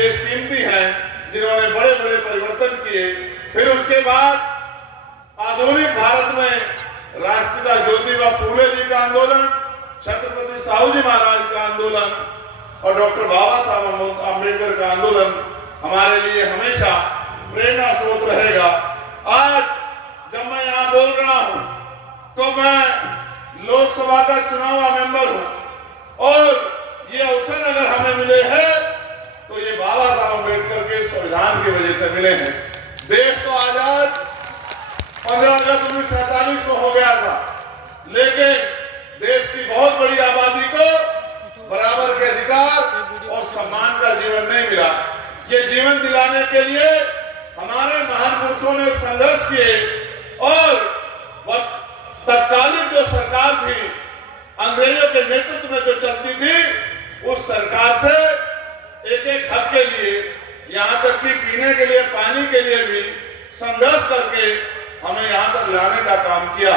बेशकीमती हैं, जिन्होंने बड़े बड़े परिवर्तन किए। फिर उसके बाद आधुनिक भारत में राष्ट्रपिता ज्योतिबा फूले जी का आंदोलन, छत्रपति साहू जी महाराज का आंदोलन और डॉक्टर बाबा साहब अम्बेडकर का आंदोलन हमारे लिए हमेशा प्रेरणा स्रोत रहेगा। आज जब मैं यहाँ बोल रहा हूँ तो मैं लोकसभा का चुनावा मेंबर हूँ और ये अवसर अगर हमें मिले हैं तो ये बाबा साहब अम्बेडकर के संविधान की वजह से मिले हैं। देश तो आजाद 15 अगस्त 1947 को हो गया था, लेकिन देश की बहुत बड़ी आबादी को बराबर के अधिकार और सम्मान का जीवन नहीं मिला। ये जीवन दिलाने के लिए हमारे महान पुरुषों ने संघर्ष किए और तत्कालीन जो सरकार थी, अंग्रेजों के नेतृत्व में जो चलती थी, उस सरकार से एक एक हक के लिए, यहाँ तक कि पीने के लिए, पानी के लिए भी संघर्ष करके हमें यहाँ तक लाने का काम किया।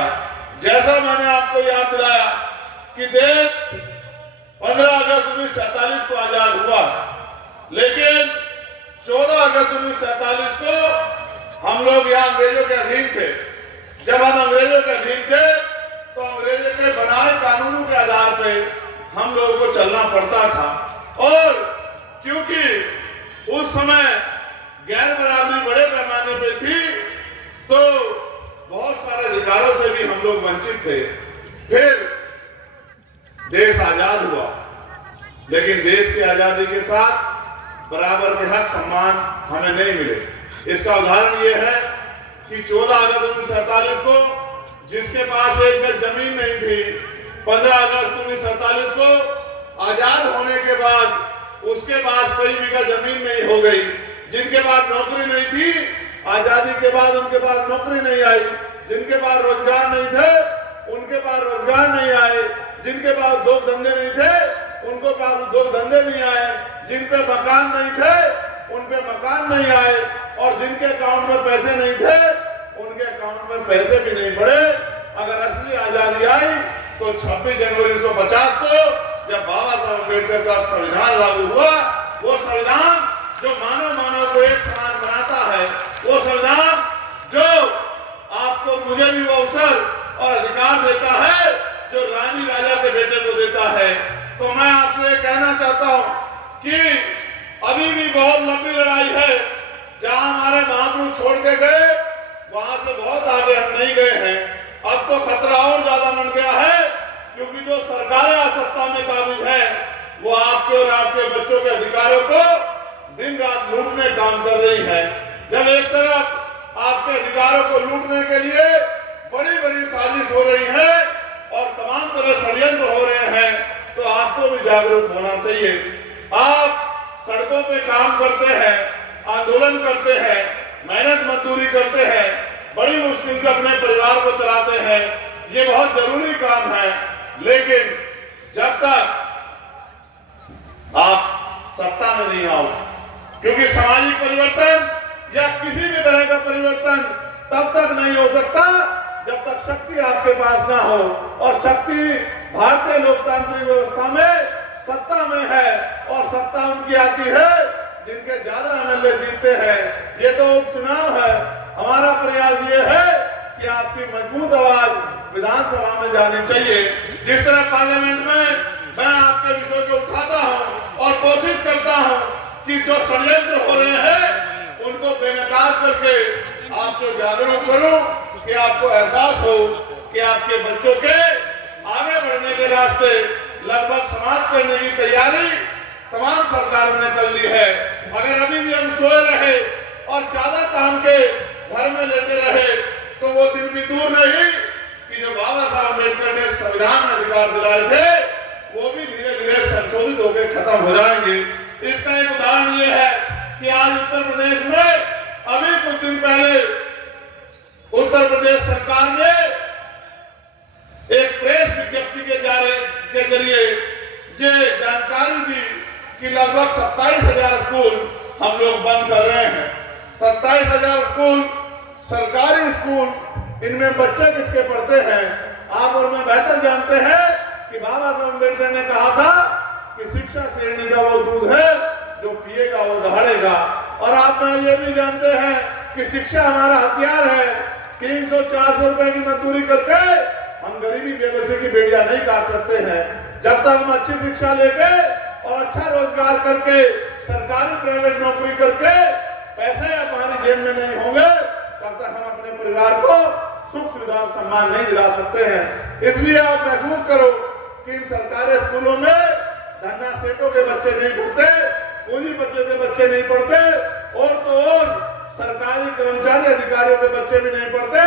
जैसा मैंने आपको याद दिलाया कि देश 15 अगस्त 1947 को आजाद हुआ, लेकिन 14 अगस्त 1947 को हम लोग यहाँ अंग्रेजों के अधीन थे। जब हम अंग्रेजों के अधीन थे तो अंग्रेजों के बनाए कानूनों के आधार पे हम लोगों को चलना पड़ता था, और क्योंकि उस समय गैर बराबरी बड़े पैमाने पे थी तो बहुत सारे अधिकारों से भी हम लोग वंचित थे। फिर देश आजाद हुआ, लेकिन देश की आजादी के साथ बराबर के हक सम्मान हमें नहीं मिले। इसका उदाहरण ये है कि 14 अगस्त 1947 को जिसके पास एक गज जमीन नहीं थी, 15 अगस्त 1947 को आजाद होने के बाद उसके पास कई बीघा जमीन नहीं हो गई। जिनके पास नौकरी नहीं थी, आजादी के बाद उनके पास नौकरी नहीं आई। जिनके पास रोजगार नहीं थे, उनके पास रोजगार नहीं आए। जिनके पास उद्योग धंधे नहीं थे, उनको पास उद्योग धंधे नहीं आए। जिन पे मकान नहीं थे, उन पे मकान नहीं आए, और जिनके अकाउंट में पैसे नहीं थे, उनके अकाउंट में पैसे भी नहीं बढ़े। अगर असली आजादी आई तो 26 जनवरी 1950 को जब बाबा साहब अम्बेडकर का संविधान लागू हुआ, वो संविधान जो मानव को एक समान बनाता है, वो संविधान जो आपको मुझे भी वो अवसर और अधिकार देता है जो रानी राजा के बेटे को देता है। तो मैं आपसे कहना चाहता हूं कि अभी भी बहुत लंबी लड़ाई है। जहां हमारे महापुरुष छोड़ के गए, वहां से बहुत आगे हम नहीं गए हैं। अब तो खतरा और ज्यादा बढ़ गया है, क्योंकि जो सरकारें सत्ता में काबिज है, वो आपके और आपके बच्चों के अधिकारों को दिन रात लूटने काम कर रही है। जब एक तरफ आपके अधिकारों को लूटने के लिए बड़ी बड़ी साजिश हो रही है और तमाम तरह षड्यंत्र हो रहे हैं, तो आपको भी जागरूक होना चाहिए। आप सड़कों पे काम करते हैं, आंदोलन करते हैं, मेहनत मजदूरी करते हैं, बड़ी मुश्किल से अपने परिवार को चलाते हैं, ये बहुत जरूरी काम है। लेकिन जब तक आप सत्ता में नहीं आओ, क्योंकि सामाजिक परिवर्तन या किसी भी तरह का परिवर्तन तब तक नहीं हो सकता जब तक शक्ति आपके पास ना हो, और शक्ति भारतीय लोकतांत्रिक व्यवस्था में सत्ता में है, और सत्ता उनकी आती है जिनके ज्यादा एमएलए जीतते हैं। ये तो उपचुनाव है। हमारा प्रयास ये है कि आपकी मजबूत आवाज विधानसभा में जानी चाहिए। जिस तरह पार्लियामेंट में मैं आपके विषय को उठाता हूं और कोशिश करता हूं कि जो षड्यंत्र हो रहे हैं उनको बेनकाब करके आपको जागरूक करूं, कि आपको एहसास हो कि आपके बच्चों के आगे बढ़ने के रास्ते लगभग समाप्त करने की तैयारी तमाम सरकारों ने कर ली है। अगर अभी भी हम सोए रहे और ज्यादा काम के घर में लेटे रहे तो वो दिन भी दूर नहीं कि जो बाबा साहब अम्बेडकर ने संविधान में अधिकार दिलाए थे, वो भी धीरे धीरे संशोधित होकर खत्म हो जाएंगे। इसका एक उदाहरण ये है कि आज उत्तर प्रदेश में अभी कुछ दिन पहले उत्तर प्रदेश सरकार ने एक प्रेस विज्ञप्ति के जरिए ये जानकारी दी कि लगभग 27,000 स्कूल हम लोग बंद कर रहे हैं। 27,000 स्कूल, सरकारी स्कूल, इनमें बच्चे किसके पढ़ते हैं? आप और मैं बेहतर जानते हैं कि बाबा साहब अम्बेडकर ने कहा था कि शिक्षा श्रेणी का वो दूध है जो पिएगा वो दहाड़ेगा। और आप ये भी जानते हैं कि शिक्षा हमारा हथियार है। 300-400 रुपए की मजदूरी करके हम गरीबी बेबसी की बेड़ियां नहीं काट सकते हैं। जब तक हम अच्छी शिक्षा लेके और अच्छा रोजगार करके सरकारी प्राइवेट नौकरी करके पैसे हमारी जेब में नहीं होंगे, तब तक हम अपने परिवार को सुख सुविधा और सम्मान नहीं दिला सकते हैं। इसलिए आप महसूस करो कि इन सरकारी स्कूलों में धन्ना सेठों के बच्चे नहीं पढ़ते, पूंजीपतियों के बच्चे नहीं पढ़ते, और तो और सरकारी कर्मचारी अधिकारियों के बच्चे भी नहीं पढ़ते,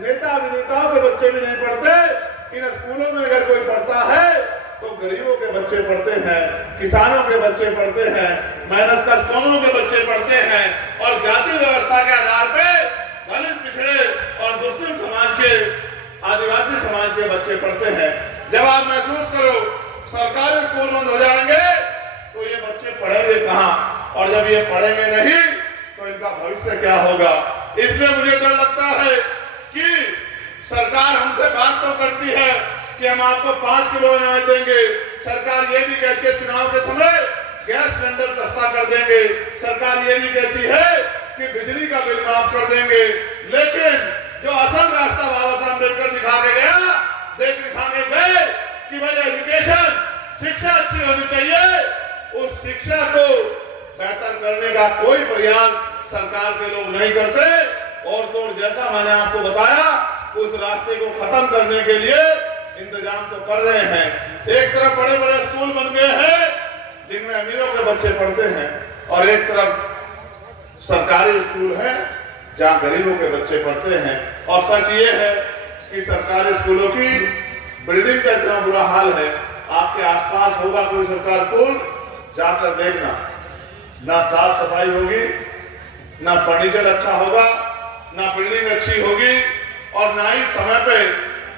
नेता अभिनेताओं के बच्चे भी नहीं पढ़ते। इन स्कूलों में अगर कोई पढ़ता है तो गरीबों के बच्चे पढ़ते हैं, किसानों के बच्चे पढ़ते हैं, मेहनत कष्टों के बच्चे पढ़ते हैं, और जाति व्यवस्था के आधार पे दलित, पिछड़े और मुस्लिम समाज के, आदिवासी समाज के बच्चे पढ़ते हैं। जब आप महसूस करो सरकारी स्कूल बंद हो जाएंगे तो ये बच्चे पढ़ेंगे कहां, और जब ये पढ़ेंगे नहीं तो इनका भविष्य क्या होगा। इसलिए मुझे डर लगता है कि सरकार हमसे बात तो करती है कि हम आपको 5 किलो अनाज देंगे, सरकार ये भी कहती है चुनाव के समय गैस सिलेंडर सस्ता कर देंगे, सरकार ये भी कहती है कि बिजली का बिल माफ कर देंगे, लेकिन जो असल रास्ता बाबा साहब अम्बेडकर दिखा के गए कि भाई एजुकेशन, शिक्षा अच्छी होनी चाहिए, उस शिक्षा को बेहतर करने का कोई प्रयास सरकार के लोग नहीं करते। और तो जैसा मैंने आपको बताया उस रास्ते को खत्म करने के लिए इंतजाम तो कर रहे हैं। एक तरफ बड़े बड़े स्कूल बन गए हैं जिनमें अमीरों के बच्चे पढ़ते हैं, और एक तरफ सरकारी स्कूल है जहां गरीबों के बच्चे पढ़ते हैं। और सच ये है कि सरकारी स्कूलों की बिल्डिंग का इतना बुरा हाल है, आपके आसपास होगा कोई सरकारी स्कूल, जाकर देखना, ना साफ सफाई होगी, ना फर्नीचर अच्छा होगा, ना बिल्डिंग अच्छी होगी, और ना ही समय पे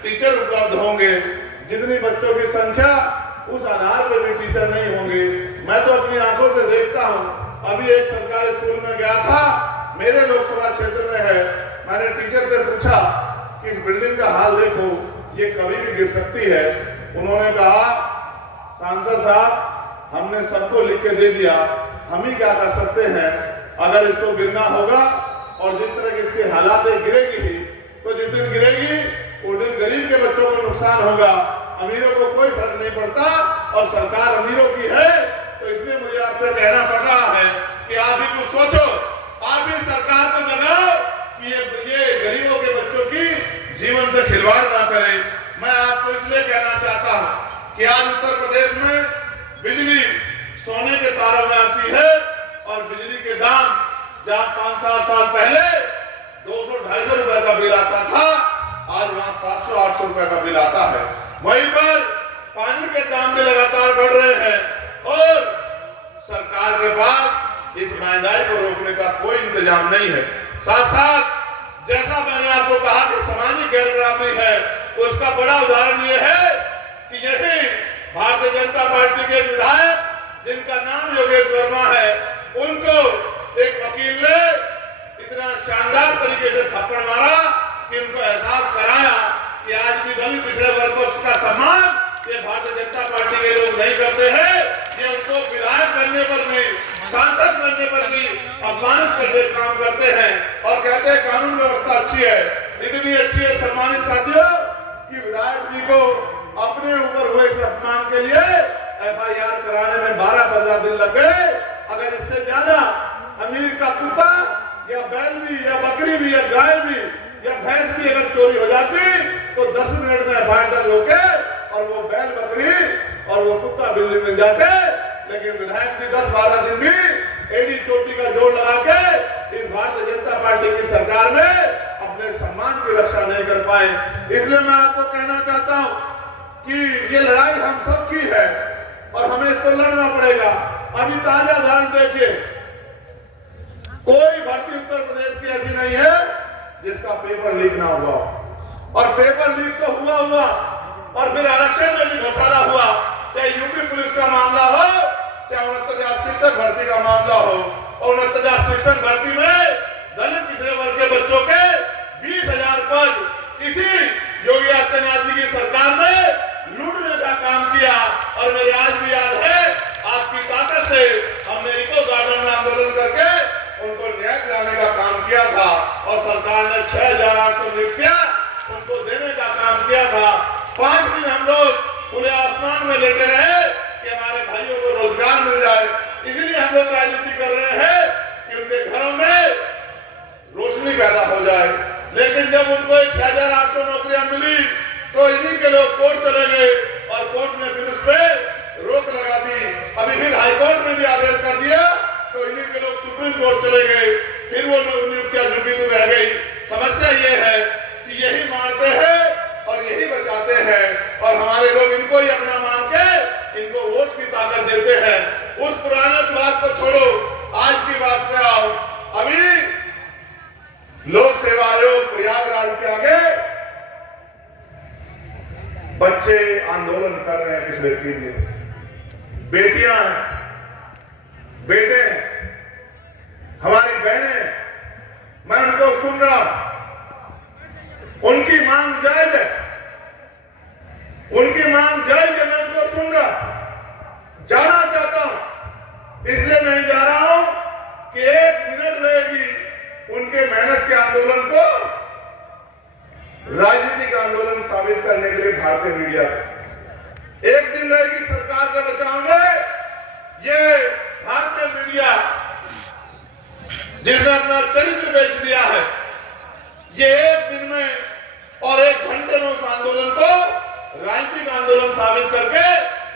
टीचर उपलब्ध होंगे। जितनी बच्चों की संख्या उस आधार पर भी टीचर नहीं होंगे। मैं तो अपनी आंखों से देखता हूँ। अभी एक सरकारी स्कूल में गया था, मेरे लोकसभा क्षेत्र में है। मैंने टीचर से पूछा कि इस बिल्डिंग का हाल देखो, ये कभी भी गिर सकती है। उन्होंने कहा, सांसद साहब हमने सबको लिख के दे दिया, हम ही क्या कर सकते हैं। अगर इसको गिरना होगा और जिस तरह की इसके हालात गिरेगी ही, तो जिस दिन गिरेगी उस दिन गरीब के बच्चों को नुकसान होगा, अमीरों को कोई फर्क नहीं पड़ता, और सरकार अमीरों की है। तो इसलिए मुझे आपसे कहना पड़ रहा है कि आप भी कुछ सोचो, आप भी सरकार को जगाओ कि ये गरीबों के बच्चों की जीवन से खिलवाड़ ना करे। मैं आपको इसलिए कहना चाहता हूं कि आज उत्तर प्रदेश में बिजली सोने के तारों में आती है, और बिजली के दाम जहां 5-7 साल पहले 200-250 रुपए का बिल आता था, आज वहां 700-800 रुपए का बिल आता है। वहीं पर पानी के दाम भी लगातार बढ़ रहे हैं, और सरकार के पास इस महंगाई को रोकने का कोई इंतजाम नहीं है। साथ साथ जैसा मैंने आपको कहा कि सामाजिक गैर बराबरी है, उसका बड़ा उदाहरण ये है कि यही भारतीय जनता पार्टी के विधायक जिनका नाम योगेश वर्मा है, उनको एक वकील ने इतना शानदार तरीके से थप्पड़ मारा कि उनको एहसास कराया कि आज भी दलित पिछड़े वर्ग का सम्मान ये भारतीय जनता पार्टी के लोग नहीं करते हैं। ये उनको विधायक बनने पर भी, सांसद बनने पर भी अपमानित करने काम करते हैं, और कहते हैं कानून व्यवस्था अच्छी है। इतनी अच्छी है सम्मानित साथियों कि विधायक जी को अपने ऊपर हुए इस अपमान के लिए FIR कराने में 12-15 दिन लग गए। अगर इससे ज्यादा अमीर का कुत्ता या बैल भी या बकरी भी या गाय भी या भैंस भी अगर चोरी हो जाती तो 10 मिनट में FIR दर्ज होके और वो बैल, बकरी और वो कुत्ता बिल्ली मिल जाते। लेकिन विधायक जी 10-12 दिन भी एडी चोटी का जोड़ लगा के इस भारतीय जनता पार्टी की सरकार में अपने सम्मान की रक्षा नहीं कर पाए। इसलिए मैं आपको कहना चाहता हूं कि ये लड़ाई हम सब की है और हमें इसको लड़ना पड़ेगा। अभी ताजा उदाहरण देखिए, कोई भर्ती उत्तर प्रदेश की ऐसी नहीं है जिसका पेपर लीक ना हुआ, और पेपर लीक तो हुआ और फिर आरक्षण में भी घोटाला हुआ, चाहे यूपी पुलिस का मामला हो, चाहे 69,000 शिक्षक भर्ती का मामला हो। और 69,000 शिक्षक भर्ती में दलित पिछड़े वर्ग के बच्चों के 20,000 पद इसी योगी आदित्यनाथ जी की सरकार ने लूटने का काम किया। और मेरे आज भी याद है, आपकी ताकत से हमने इको सरकार ने 6,800 नियुक्तियां उनको देने का काम किया था। 5 दिन हम लोग खुले आसमान में लेटे रहे कि हमारे भाइयों को रोजगार मिल जाए। इसलिए हम लोग राजनीति कर रहे हैं कि उनके घरों में रोशनी पैदा हो जाए। लेकिन जब उनको 6,800 नौकरियां मिली तो इन्हीं के लोग कोर्ट चले गए और कोर्ट ने फिर उस पर रोक लगा दी। अभी फिर हाईकोर्ट ने भी आदेश कर दिया तो इन्हीं के लोग सुप्रीम कोर्ट चले गए, फिर वो नियुक्तियां झुकी तो रह गई। समस्या ये है कि यही मारते हैं और यही बचाते हैं और हमारे लोग इनको ही अपना मान के इनको वोट की ताकत देते हैं। उस पुराने बात को छोड़ो, आज की बात पे आओ। अभी लोक सेवा आयोग प्रयागराज के आगे बच्चे आंदोलन कर रहे हैं पिछले 3 दिन। बेटियां हैं, बेटे हैं, हमारी बहनें, मैं उनको सुन रहा हूं। उनकी मांग जायज है, उनकी मांग जायज है, मैं उनको सुन रहा, जाना चाहता हूं। इसलिए नहीं जा रहा हूं कि 1 मिनट रहेगी उनके मेहनत के आंदोलन को राजनीतिक आंदोलन साबित करने के लिए भारतीय मीडिया एक दिन रहेगी सरकार के बचाव में। ये भारतीय मीडिया जिसने अपना चरित्र बेच दिया है, ये 1 दिन में और 1 घंटे में उस आंदोलन को राजनीतिक आंदोलन साबित करके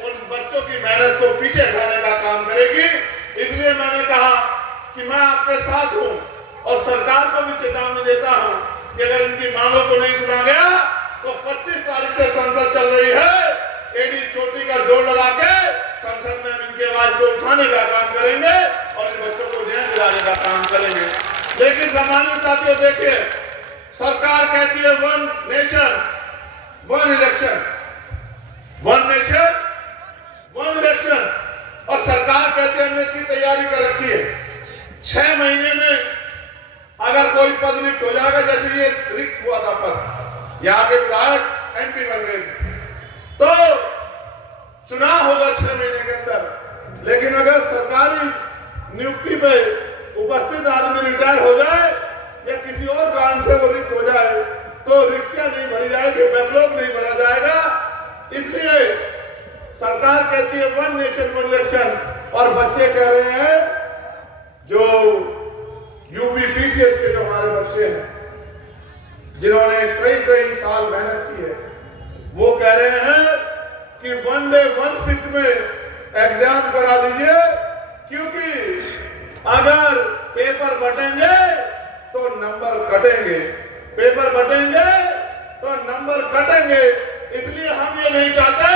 उन बच्चों की मेहनत को पीछे हटाने का काम करेगी। इसलिए मैंने कहा कि मैं आपके साथ हूं और सरकार को भी चेतावनी देता हूं कि अगर इनकी मांगों को नहीं सुना गया तो 25 तारीख से संसद चल रही है, एडी चोटी का जोड़ लगा के संसद में इनकी आवाज को उठाने का काम करेंगे और इन बच्चों को न्याय दिलाने का काम करेंगे। लेकिन सामान्य साथियों देखिए, सरकार कहती है 1 नेशन 1 इलेक्शन, 1 नेशन 1 इलेक्शन, और सरकार कहती है हमने इसकी तैयारी कर रखी है। 6 महीने में अगर कोई पद रिक्त हो जाएगा, जैसे ये रिक्त हुआ था पद, यहाँ के विधायक एमपी बन गए, तो चुनाव होगा 6 महीने के अंदर। लेकिन अगर सरकारी नियुक्ति पे उपस्थित आदमी रिटायर हो जाए या किसी और कारण से वो रिक्त हो जाए तो रिक्तियां नहीं भरी जाएगी, बैकलॉग नहीं भरा जाएगा। इसलिए सरकार कहती है 1 नेशन 1 इलेक्शन, और बच्चे कह रहे हैं, जो यूपी पीसीएस के जो हमारे बच्चे हैं जिन्होंने कई साल मेहनत की है, वो कह रहे हैं कि 1 डे 1 शिफ्ट में एग्जाम करा दीजिए, क्योंकि अगर पेपर बटेंगे तो नंबर कटेंगे, पेपर बटेंगे तो नंबर कटेंगे। इसलिए हम ये नहीं चाहते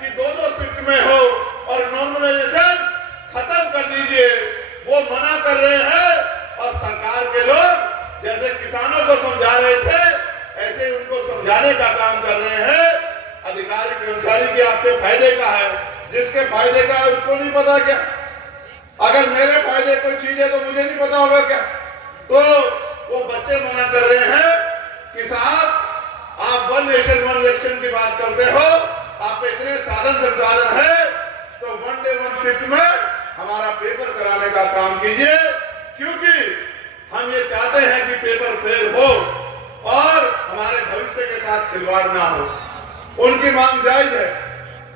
कि 2-2 शिफ्ट में हो और नॉर्मलाइजेशन खत्म कर दीजिए। वो मना कर रहे हैं और सरकार के लोग जैसे किसानों को समझा रहे थे ऐसे उनको समझाने का काम कर रहे हैं। अधिकारी कर्मचारी के आपके फायदे का है, जिसके फायदे का है उसको नहीं पता क्या? अगर मेरे फायदे कोई चीज है तो मुझे नहीं पता होगा क्या? तो वो बच्चे मना कर रहे हैं कि साहब आप 1 नेशन 1 इलेक्शन की बात करते हो, आप पे इतने साधन संसाधन है, तो 1 डे 1 शिफ्ट में हमारा पेपर कराने का काम कीजिए, क्योंकि हम ये चाहते हैं कि पेपर फेयर हो और हमारे भविष्य के साथ खिलवाड़ ना हो। उनकी मांग जायज है।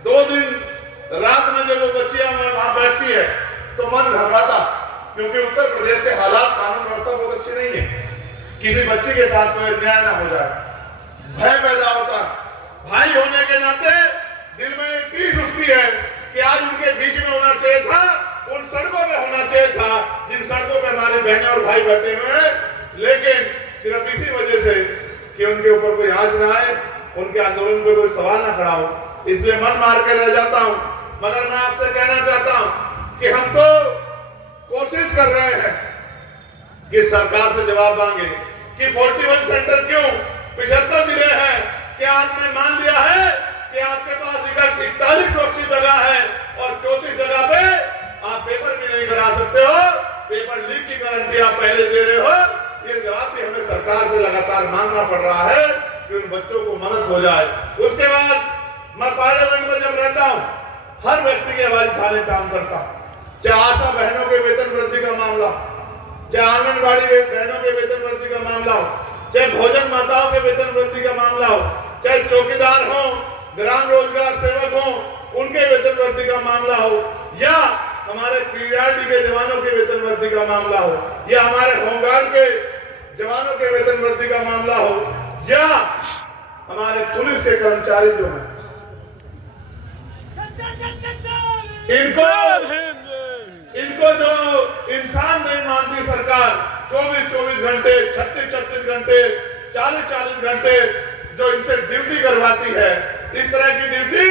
2 दिन रात में जब वो बच्चियां वहां बैठती है तो मन घबराता, क्योंकि उत्तर प्रदेश के हालात कानून व्यवस्था बहुत अच्छी नहीं है। किसी बच्चे के साथ कोई अन्याय ना हो जाए, भय पैदा होता है। भाई होने के नाते दिल में एक टीस उठती है कि आज उनके बीच में होना चाहिए था, उन सड़कों पे होना चाहिए था जिन सड़कों पे हमारे बहनें और भाई बैठे हुए हैं। लेकिन सिर्फ इसी वजह से कि उनके ऊपर कोई आंच ना आए, उनके आंदोलन पे कोई सवाल ना खड़ा हो, इसलिए मन मार के रह जाता हूं। मगर मैं आपसे कहना चाहता हूं कि हम तो कोशिश कर रहे हैं कि सरकार से जवाब मांगे कि 41 सेंटर क्यों, 75 जिले हैं, क्या आपने मान लिया है कि आपके पास 41 सुरक्षित जगह है और 34 जगह पे आप पेपर भी नहीं करा सकते हो? पेपर लीक की गारंटी आप पहले दे रहे हो। ये जवाब भी हमें सरकार से लगातार मांगना पड़ रहा है कि उन बच्चों को मदद हो जाए। उसके बाद मैं पार्लियामेंट में जब रहता हूं, हर व्यक्ति की आवाज उठाने काम करता हूं, चाहे आशा बहनों के वेतन वृद्धि का मामला, चाहे आंगनबाड़ी बहनों के वेतन वृद्धि का मामला हो, चाहे भोजन माताओं के वेतन वृद्धि का मामला हो, चाहे चौकीदार हो, ग्राम रोजगार सेवक हो, उनके वेतन वृद्धि का मामला हो, या हमारे पीआरडी के जवानों के वेतन वृद्धि का मामला हो, या हमारे होमगार्ड के जवानों के वेतन वृद्धि का मामला हो, या हमारे पुलिस के कर्मचारी जो हैं, इनको जो इंसान नहीं मानती सरकार, 24-24 घंटे, 36-36 घंटे, 40-40 घंटे जो इनसे ड्यूटी करवाती है, इस तरह की ड्यूटी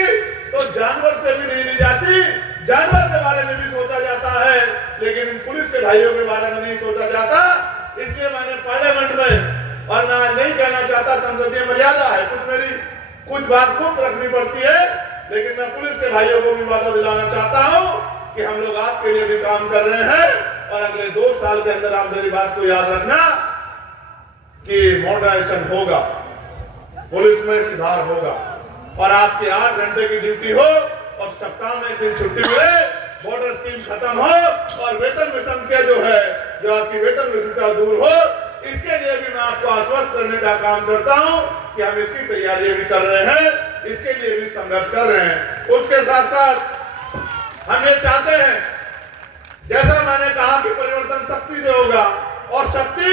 तो जानवर से भी नहीं ली जाती। जानवर के बारे में भी सोचा जाता है, लेकिन पुलिस के भाइयों के बारे में नहीं सोचा जाता। इसलिए मैंने पार्लियामेंट में, और मैं आज नहीं कहना चाहता, संसदीय मर्यादा है, कुछ बात गुप्त रखनी पड़ती है, लेकिन मैं पुलिस के भाइयों को भी वादा दिलाना चाहता हूं कि हम लोग आपके लिए भी काम कर रहे हैं, और अगले 2 साल के अंदर आप मेरी बात को याद रखना कि मॉडर्नाइजेशन होगा, पुलिस में सुधार होगा, और आपकी 8 घंटे की ड्यूटी हो और सप्ताह में 1 दिन छुट्टी मिले, बॉर्डर स्कीम खत्म हो, और वेतन विषमता जो है, जो आपकी वेतन विषमता दूर हो, इसके लिए भी मैं आपको आश्वस्त करने का काम करता हूं कि हम इसकी तैयारी भी कर रहे हैं, इसके लिए भी संघर्ष कर रहे हैं। उसके साथ साथ हम ये चाहते हैं, जैसा मैंने कहा कि परिवर्तन शक्ति से होगा, और शक्ति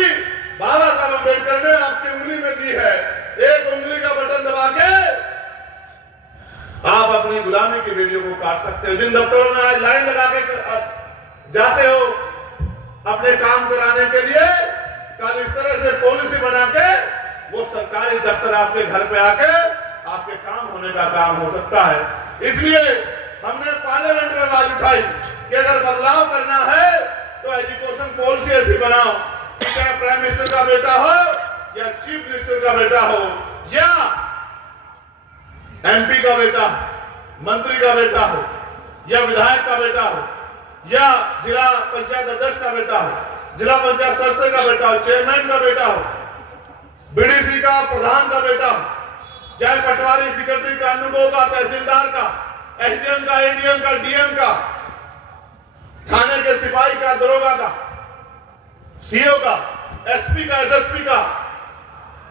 बाबा साहब अम्बेडकर ने आपकी उंगली में दी है। एक उंगली का बटन दबा के आप अपनी गुलामी की वीडियो को काट सकते हो। जिन दफ्तरों में आज लाइन लगा के जाते हो अपने काम कराने के लिए, कल इस तरह से पॉलिसी बना के वो सरकारी दफ्तर आपके घर पे आके आपके काम होने का काम हो सकता है। इसलिए हमने पार्लियामेंट में आवाज उठाई कि अगर बदलाव करना है तो एजुकेशन पॉलिसी ऐसी बनाओ कि चाहे प्राइम मिनिस्टर का बेटा हो, या चीफ मिनिस्टर का बेटा हो, या एमपी का बेटा, मंत्री का बेटा हो, या विधायक का बेटा हो, या जिला पंचायत अध्यक्ष का बेटा हो, जिला पंचायत सदस्य का बेटा हो, चेयरमैन का बेटा हो, बीडीसी का प्रधान का बेटा हो, चाहे पटवारी, सेक्रेटरी का, अनुगो का, तहसीलदार का, एसडीएम का, एडीएम का, डीएम का, थाने के सिपाही का, दरोगा का, सीओ का, एसपी का, एसएसपी का,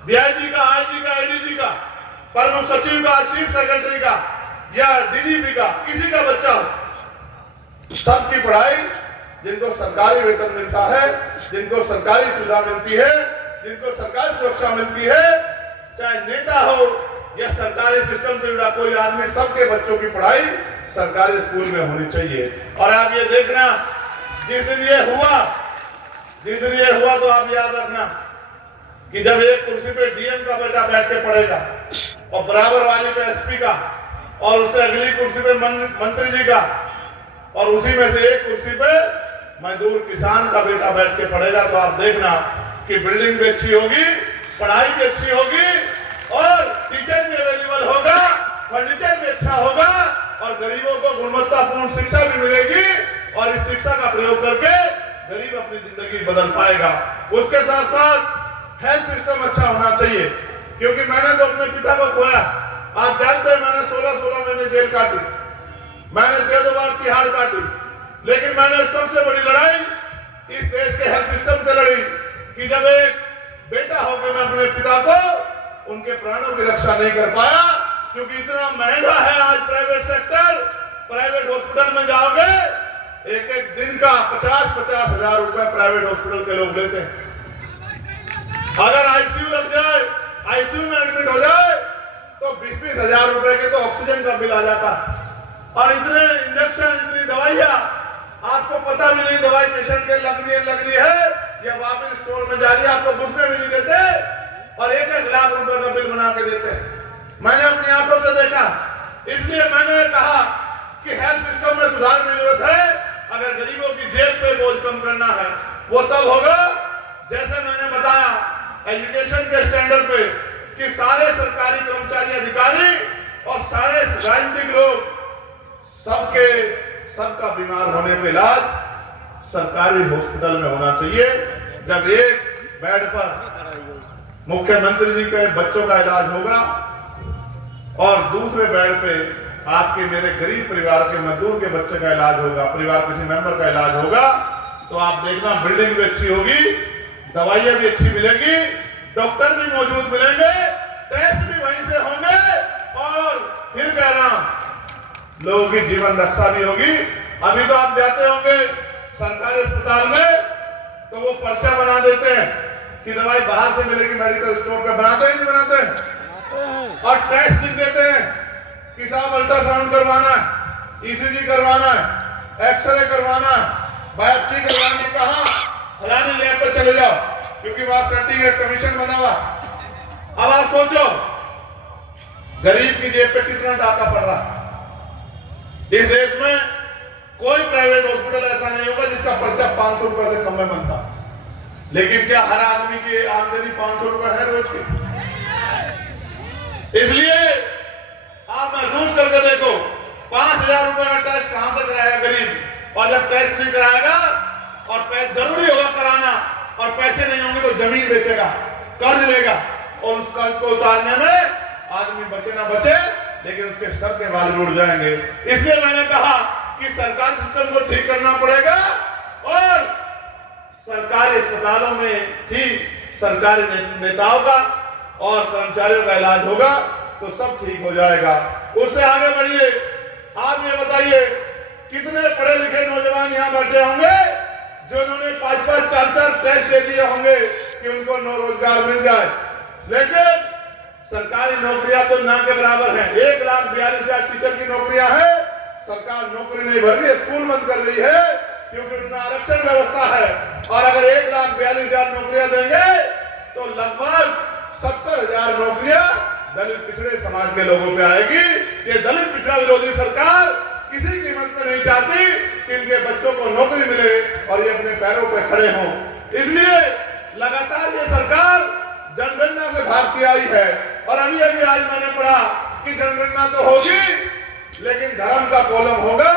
डीआईजी का, आईजी का, एडीजी का, प्रमुख सचिव का, चीफ सेक्रेटरी का, या डीजीपी का, किसी का बच्चा हो, सबकी पढ़ाई, जिनको सरकारी वेतन मिलता है, जिनको सरकारी सुविधा मिलती है, जिनको सरकारी सुरक्षा मिलती है, चाहे नेता हो या सरकारी सिस्टम से जुड़ा कोई आदमी, सबके बच्चों की पढ़ाई सरकारी स्कूल में होनी चाहिए। और आप ये देखना, जिस दिन ये हुआ तो आप याद रखना कि जब एक कुर्सी पे डीएम का बेटा बैठ के पढ़ेगा, और बराबर वाली पे एसपी का, और उससे अगली कुर्सी पे मंत्री जी का, और उसी में से एक कुर्सी पे मजदूर किसान का बेटा बैठ के पढ़ेगा, तो आप देखना कि बिल्डिंग भी अच्छी होगी, पढ़ाई भी अच्छी होगी, और टीचर भी अवेलेबल होगा, फर्नीचर भी अच्छा होगा, और गरीबों को गुणवत्तापूर्ण शिक्षा भी मिलेगी, और इस शिक्षा का प्रयोग करके गरीब अपनी जिंदगी बदल पाएगा। उसके साथ साथ हेल्थ सिस्टम अच्छा होना चाहिए, क्योंकि मैंने तो अपने पिता को खोया। आप जानते हैं मैंने 16 महीने जेल काटी, मैंने 2 बार तिहाड़ काटी, लेकिन मैंने सबसे बड़ी लड़ाई इस देश के हेल्थ सिस्टम से लड़ी कि जब एक बेटा होकर मैं अपने पिता को उनके प्राणों की रक्षा नहीं कर पाया, क्योंकि इतना महंगा है आज प्राइवेट सेक्टर। प्राइवेट हॉस्पिटल में जाओगे, एक दिन का 50-50 हजार रुपए प्राइवेट हॉस्पिटल के लोग लेते हैं। अगर आईसीयू लग जाए, आईसीयू में एडमिट हो जाए, तो 20-20 हजार रुपए के तो ऑक्सीजन का बिल आ जाता है। और इतने इंजेक्शन, इतनी दवाइयां, आपको पता भी नहीं दवाई पेशेंट के लग रही है या वापस स्टोर में जा रही है, आपको घुसने भी नहीं देते, और 1-1 लाख रुपए का बिल बना के देते हैं। मैंने अपनी आंखों से देखा, इसलिए मैंने कहा कि हेल्थ सिस्टम में सुधार की जरूरत है। अगर गरीबों की जेब पे बोझ कम करना है, वो तब होगा जैसे मैंने बताया एजुकेशन के स्टैंडर्ड पे कि सारे सरकारी कर्मचारी, अधिकारी और सारे राजनीतिक लोग, सबका बीमार होने पे इलाज सरकारी हॉस्पिटल में होना चाहिए। जब एक बेड पर मुख्यमंत्री जी के बच्चों का इलाज होगा और दूसरे बेड पे आपके मेरे गरीब परिवार के मजदूर के बच्चे का इलाज होगा, परिवार किसी मेंबर का इलाज होगा, तो आप देखना बिल्डिंग भी अच्छी होगी, दवाइयां भी अच्छी मिलेंगी, डॉक्टर भी मौजूद मिलेंगे, टेस्ट भी वहीं से होंगे और फिर कह रहा हूं लोगों की जीवन रक्षा भी होगी। अभी तो आप जाते होंगे सरकारी अस्पताल में तो वो पर्चा बना देते हैं कि दवाई बाहर से मिलेगी, मेडिकल स्टोर पे बनाते हैं नहीं बनाते, और टेस्ट लिख देते हैं कि साहब अल्ट्रासाउंड करवाना है, ईसीजी करवाना है, एक्सरे करवाना है, बायोप्सी करवानी, कहां फलानी लैब पे चले जाओ क्योंकि वहां सर्टिफिकेट कमीशन बना हुआ। अब आप सोचो गरीब की जेब पे कितना डाका पड़ रहा है। इस देश में कोई प्राइवेट हॉस्पिटल ऐसा नहीं होगा जिसका पर्चा 500 रुपए से कम में बनता, लेकिन क्या हर आदमी की आमदनी 500 रुपए है रोज की? इसलिए आप महसूस करके देखो 5000 रुपए का टेस्ट कहां से कराएगा गरीब, और जब टेस्ट नहीं कराएगा और जरूरी होगा कराना और पैसे नहीं होंगे तो जमीन बेचेगा, कर्ज लेगा, और उस कर्ज को उतारने में आदमी बचे ना बचे लेकिन उसके सर के बाल उड़ जाएंगे। इसलिए मैंने कहा कि सरकारी सिस्टम को ठीक करना पड़ेगा और सरकारी अस्पतालों में ही सरकारी नेताओं का और कर्मचारियों का इलाज होगा तो सब ठीक हो जाएगा। उससे आगे बढ़िए, आप ये बताइए कितने पढ़े लिखे नौजवान यहाँ बैठे होंगे जिन्होंने 5-5, 4-4 टेस्ट दे दिए होंगे कि उनको रोजगार मिल जाए, लेकिन सरकारी नौकरियां तो ना के बराबर हैं। 1,42,000 टीचर की नौकरियां हैं, सरकार नौकरी नहीं भर रही है, स्कूल बंद कर रही है क्योंकि उसमें आरक्षण व्यवस्था है। और अगर 1,42,000 नौकरियां देंगे तो लगभग 70,000 नौकरियां दलित पिछड़े समाज के लोगों पे आएगी। ये दलित पिछड़ा विरोधी सरकार किसी कीमत पे नहीं चाहती कि इनके बच्चों को नौकरी मिले और ये अपने पैरों पे खड़े हों। इसलिए लगातार ये सरकार जनगणना से भागती आई है, और अभी आज मैंने पढ़ा कि जनगणना तो होगी लेकिन धर्म का कॉलम होगा,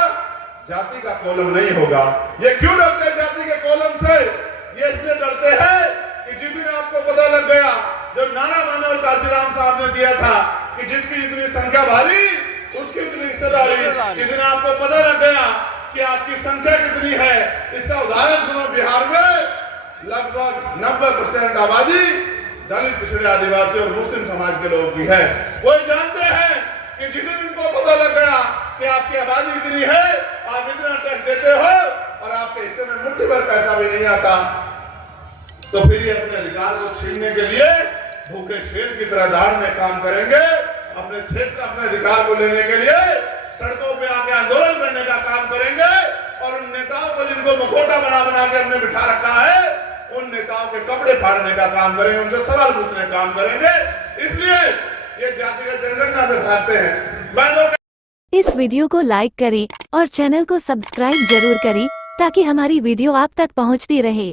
जाति का कॉलम नहीं होगा। ये क्यों डरते हैं जाति के कॉलम से? ये इसलिए डरते हैं कि जिस दिन आपको पता लग गया, जो नारा मानव काशीराम साहब ने दिया था कि जिसकी जितनी संख्या भारी उसकी उतनी हिस्सेदारी, जिस दिन आपको पता लग गया कि आपकी संख्या कितनी है, इसका उदाहरण सुनो, बिहार में लगभग 90% आबादी दलित पिछड़े आदिवासी और मुस्लिम समाज के लोगों की है। वो जानते हैं कि जिस दिन इनको पता लग गया कि आपकी आबादी इतनी है, आप इतना टैक्स देते हो और आपके हिस्से में मुट्ठी भर पैसा भी नहीं आता, तो फिर ये अपने अधिकार को छीनने के लिए भूखे शेर की तरह दहाड़ने काम करेंगे। अपने क्षेत्र, अपने अधिकार को लेने के लिए सड़कों पे आके आंदोलन करने का काम करेंगे, और उन नेताओं को जिनको मुखौटा बना बना के हमने बिठा रखा है, उन नेताओं के कपड़े फाड़ने का काम करेंगे, उनसे सवाल पूछने का काम करेंगे। इसलिए ये जातिगत जनगणना से भागते हैं। मैं तो इस वीडियो को लाइक करें और चैनल को सब्सक्राइब जरूर करें ताकि हमारी वीडियो आप तक पहुंचती रहे।